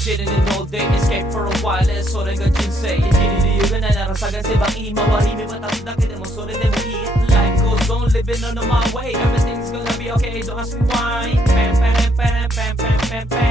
Chilling in all day, escape for a while,それが人生生きる理由がないなら探せばいい周り見渡すだけでもそれでもいい Life goes on, living on my way Everything's gonna be okay, don't ask me why Pam, pam, pam, pam, pam, pam, pam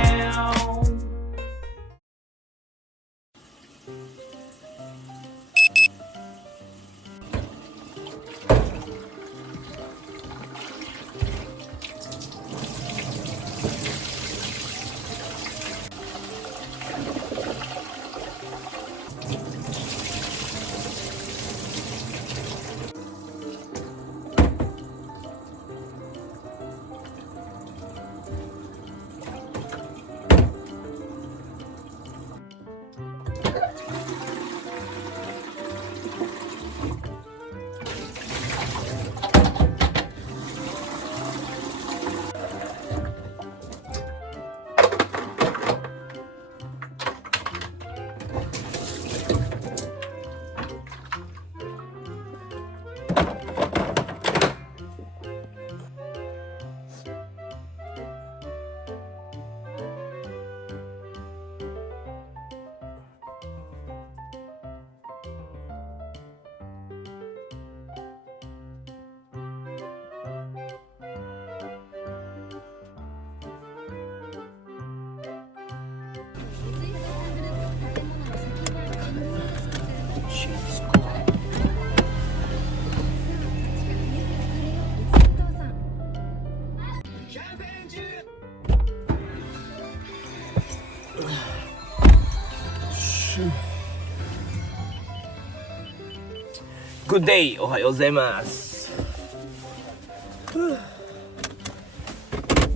Good day, ohayo gozaimasu.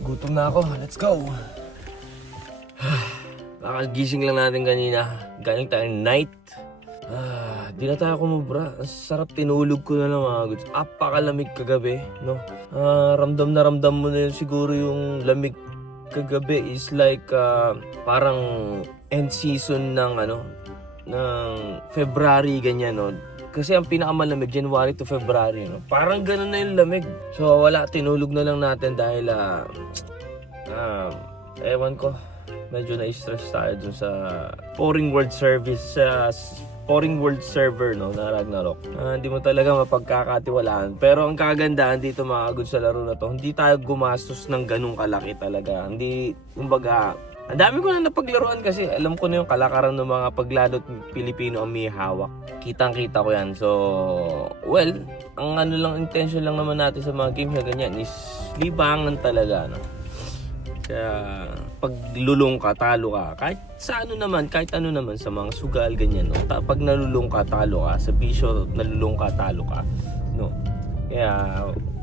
Gutom na ako, let's go. Kakagising lang natin kanina. Galing tayong night. Di na tayo kumubra. Ang sarap, tinulog ko na lang mga goods. Apakalamig kagabi, no? Ramdam mo na yun siguro yung lamig kagabi is like parang end season ng ng February, ganyan, no? Kasi ang pinakamalamig, January to February, no? Parang ganun na yung lamig. So wala, tinulog na lang natin dahil ewan ko, medyo na-stress tayo dun sa Pouring World Server, no, na Ragnarok. Hindi mo talaga mapagkakatiwalaan. Pero ang kagandahan dito mga goods sa laro na to, hindi tayo gumastos ng ganung kalaki talaga. Hindi, kumbaga, ang dami ko na napaglaruan kasi alam ko na yung kalakaran ng mga paglalot Pilipino ang may hawak. Kitang-kita ko yan. So, well, ang intention lang naman natin sa mga games na ganyan is libangan talaga, no? Kaya, pag lulong ka, talo ka. Kahit sa kahit ano naman sa mga sugal, ganyan, no? Pag nalulong ka, talo ka. Sa bisyo, nalulong ka, talo ka, no? Kaya,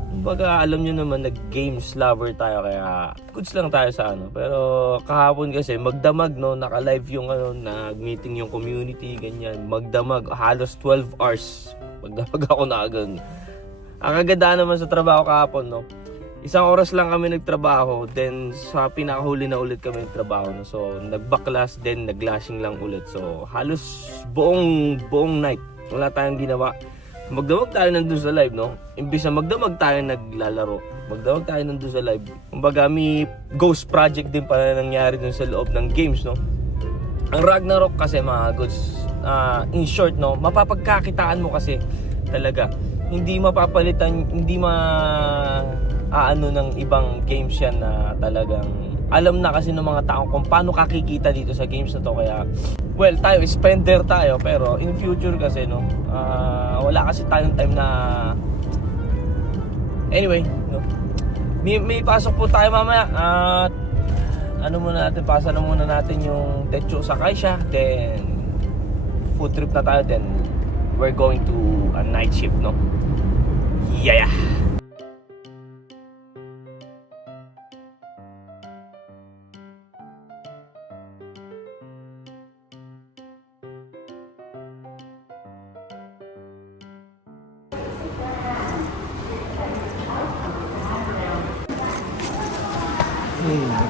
kumbaga, alam nyo naman, nag-games lover tayo, kaya goods lang tayo sa Pero kahapon kasi, magdamag, no? Naka-live yung nag-meeting yung community, ganyan. Magdamag, halos 12 hours. Magdamag ako na agad. Ang kagandaan naman sa trabaho kahapon, no? 1 oras lang kami nagtrabaho, then sa pinakahuli na ulit kami nagtrabaho, no? So, nag-backlash, then nag-lashing lang ulit. So, halos buong night, wala tayong ginawa. Magdamag tayo nandun sa live, no? Imbis na magdamag tayo naglalaro, magdamag tayo nandun sa live. Kumbaga, may ghost project din pala nangyari dun sa loob ng games, no? Ang Ragnarok kasi mga goods, in short, no? Mapapagkakitaan mo kasi talaga. Hindi mapapalitan, hindi ng ibang games yan na talagang alam na kasi ng mga tao kung paano kakikita dito sa games na to. Kaya, well, tayo, spender tayo, pero in future kasi, no, wala kasi tayong time na, anyway, no, may pasok po tayo mamaya at pasan na muna natin yung techo sa Kaisha, then food trip na tayo, then we're going to a night shift, no. Yeah.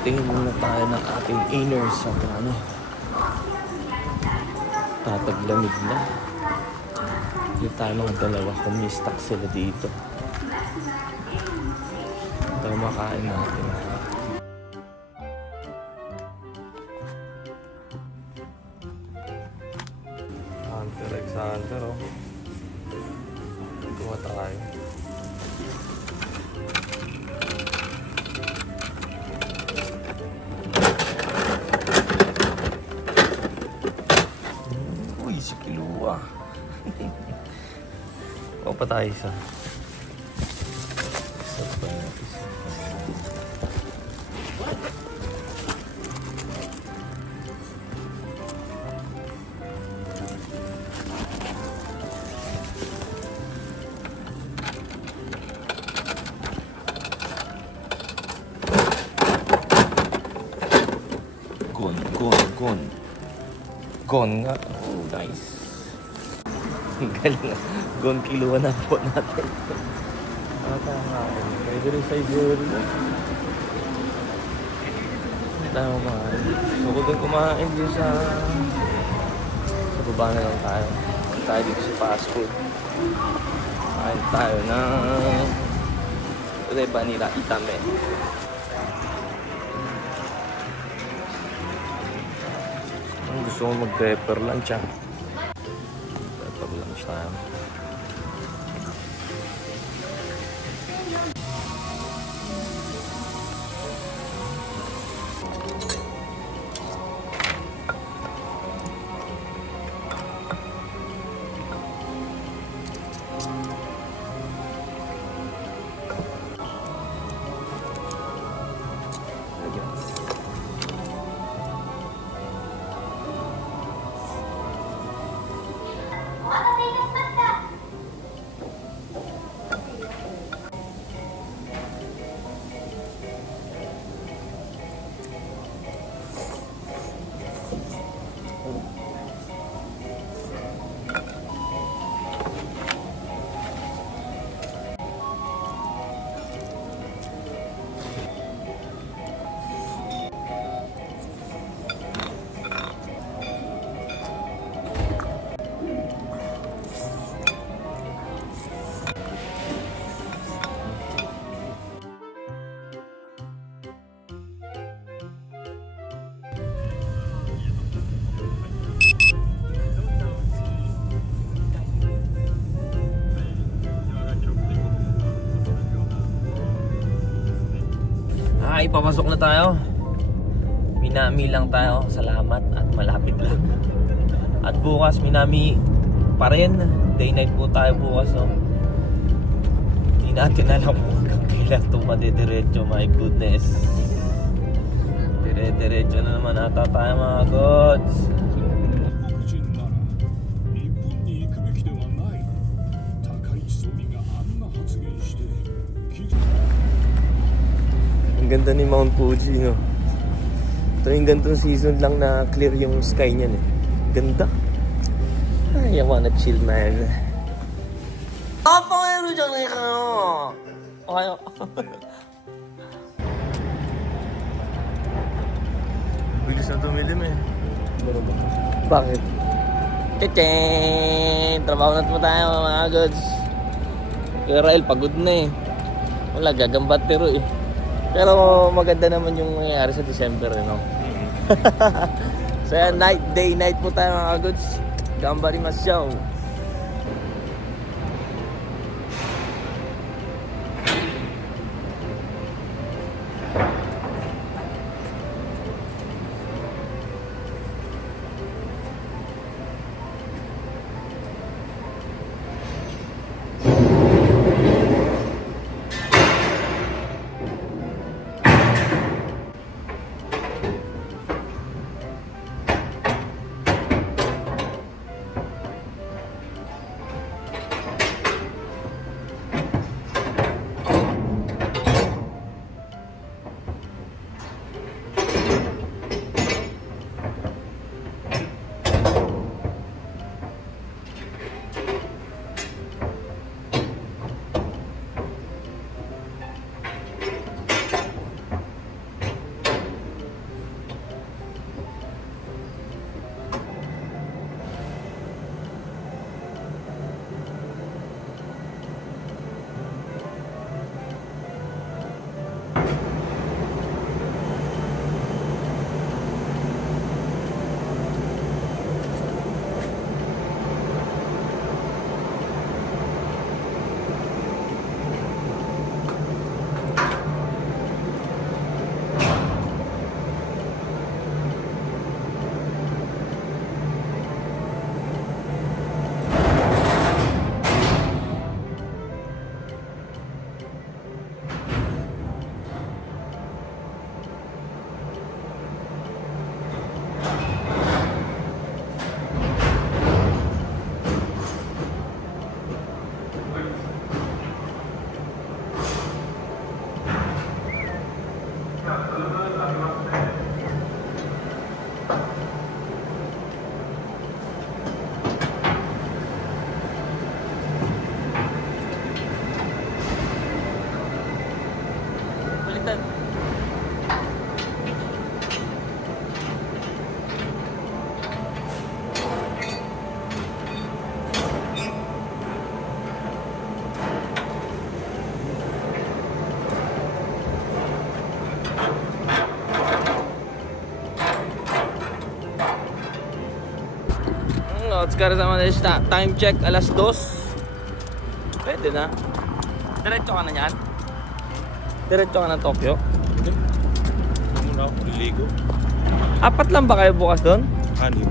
Tingin muna tayo ng ating inners at tataglamig na. Hindi tayo mga dalawa, kumistak sila dito. Ito makain natin. Hunter, oh. Kuha tayo. Uy, si Kilua. O pa tayo isa. Isa pa natin. Gon nga. Oh, nice. Galing. Gon Kilua na po natin. Tama. Pwede rin sa Iberia. Tayo kumain. So, kung din kumain din sa baba na lang tayo. Tayo dito sa fast food. Kain tayo ng Reba nila Itame. Gusto ko mag-pepper lunch ah. Pepper lunch tayo. Papasok na tayo. Minami lang tayo. Salamat at malapit lang. At bukas Minami pa rin. Day night po tayo bukas, no? Hindi natin alam kung kailan ito madediretso. My goodness. Dire-diretso na naman ata tayo, mga gods. Ganda ni Mount Fuji, no? Ito yung ganitong season lang na clear yung sky niyan, eh. Ganda. Ay, I wanna chill, man. Pangero dyan na kayo! Okay. Bilis na tumilim, eh. Bakit? Tchen! Trabaho na po tayo, mga gods. Kaya Rael, pagod na, eh. Wala, gagambatero, eh. Pero maganda naman yung nangyayari sa December, you know? So yan, day night po tayo, mga goods. Gambarimasyou. Otskar sa Manila. Time check, alas 2. Pwede na. Diretso ka na yan? Diretso ka na Tokyo? Hindi. Muna ako, liligo. 4 lang ba kayo bukas doon? Hindi.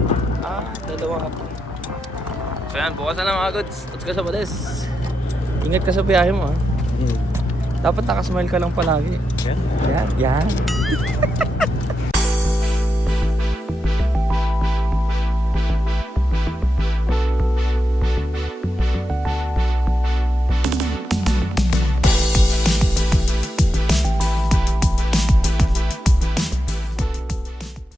Dalawa ka pa. So yan, bukas na lang mga goods. Otskar sa Manila. Ingat ka sa biyahe mo ha. Dapat nakasmile ka lang palagi. Yan. Yan.